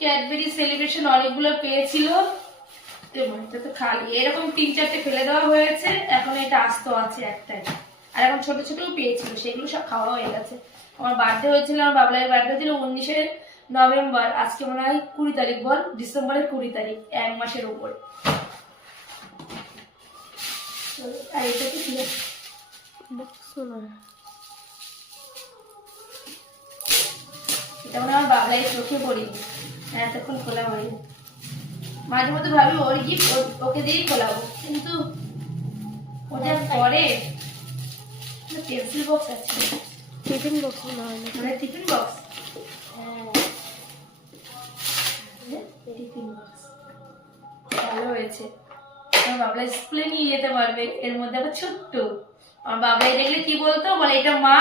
Cadbury celebration অনেকগুলো পেয়েছিল, এটা তো খালি এরকম 3-4টে ফেলে দেওয়া হয়েছে, এখন এটা আস্ত আছে একটাই। আর এখন ছোট ছোটও পেয়েছিল, সেগুলো সব খাওয়া হয়ে গেছে। আমার বার্থডে হয়েছিল, আমার বাবলাইয়ের বার্থডে ছিল 19শে নভেম্বর, আজকে মনে হয় 20 তারিখ, বল ডিসেম্বরের 20 তারিখ, 1 মাসের উপর। আর এটা কি ছিল? এটা মনে আমার বাবলাইয়ের চোখে পড়িনি, এতক্ষণ খোলা হয়নি। মাঝে মধ্যে ভাবি ওর গিফট ওকে দিয়েই খোলাবো, কিন্তু ওটা পরে পেন্সিল বক্স আছে, টিফিন বক্স না হয় না, মানে টিফিন বক্স। টিফিন বক্স ভালো হয়েছে, আমার বাবলা স্কুলে নিয়ে যেতে পারবে। এর মধ্যে আবার ছোট্ট, আমার বাবলাই দেখলে কি বলতো, বলে এটা মা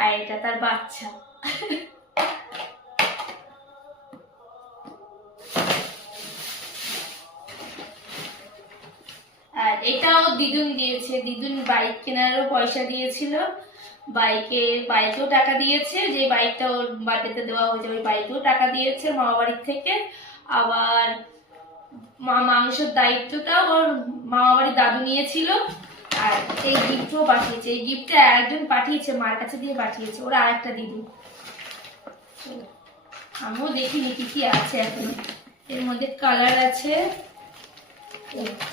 আর এটা তার বাচ্চা। আর এটাও দিদুন দিয়েছে, দিদুন বাইক কেনারও পয়সা দিয়েছিল, বাইকেও টাকা দিয়েছে, যে বাইকটা ওর বার্থডেতে দেওয়া হয়েছে ওই বাইকেও টাকা দিয়েছে মামা বাড়ির থেকে। আবার মাংসের দায়িত্বটা ওর মামা বাড়ির দাদু নিয়েছিল। আর এই গিফটও পাঠিয়েছে, এই গিফটটা একজন পাঠিয়েছে, মার কাছে দিয়ে পাঠিয়েছে, ওরা আরেকটা দিদি। আমিও দেখিনি কি কি আছে এখনো। এর মধ্যে কালার আছে,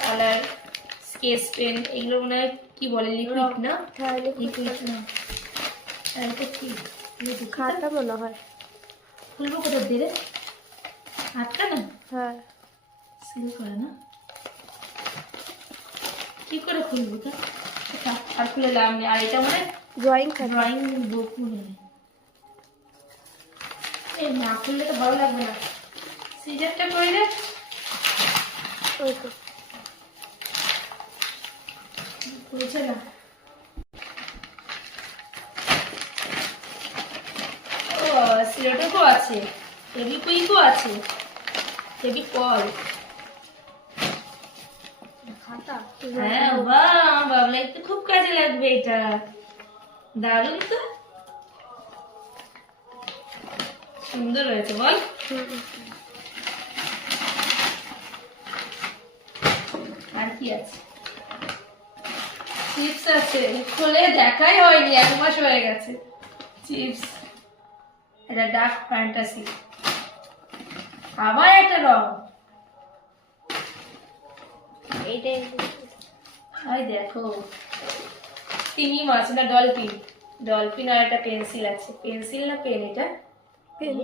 কালার, স্কেচ পেন, এগুলো মনে হয় কি বলে, লিকুইড না? লিকুইড না, এটা কি খাতা মনে হয়। খুলবো কোথা দিয়ে রে? হাতটা না? হ্যাঁ, সিল করে না, কি করে খুলবো তো? আর খুলে লাভ নেই। আর এটা মানে ড্রয়িং ড্রয়িং বুক মনে হয়, এই না খুললে তো ভালো লাগবে না। সিজারটা করে রে, ওই তো খুলছে না। ও সিলেটও আছে, ফেবিকুইকও আছে, ফেবিকল। খাতা। হ্যাঁ বাহ, আমার বাবলাই তো খুব কাজে লাগবে এটা, দারুণ তো, সুন্দর হয়েছে বল। আর কি আছে? চিপস আছে, খুলে দেখাই হয়নি, 1 মাস হয়ে গেছে। চিপস, এটা ডার্ক ফ্যান্টাসি, আবার একটা রং, এইটাই। হাই দেখো, তিমি মাছ না ডলফিন, ডলফিন। আর একটা পেন্সিল আছে, পেন্সিল না পেন এটা? পেন।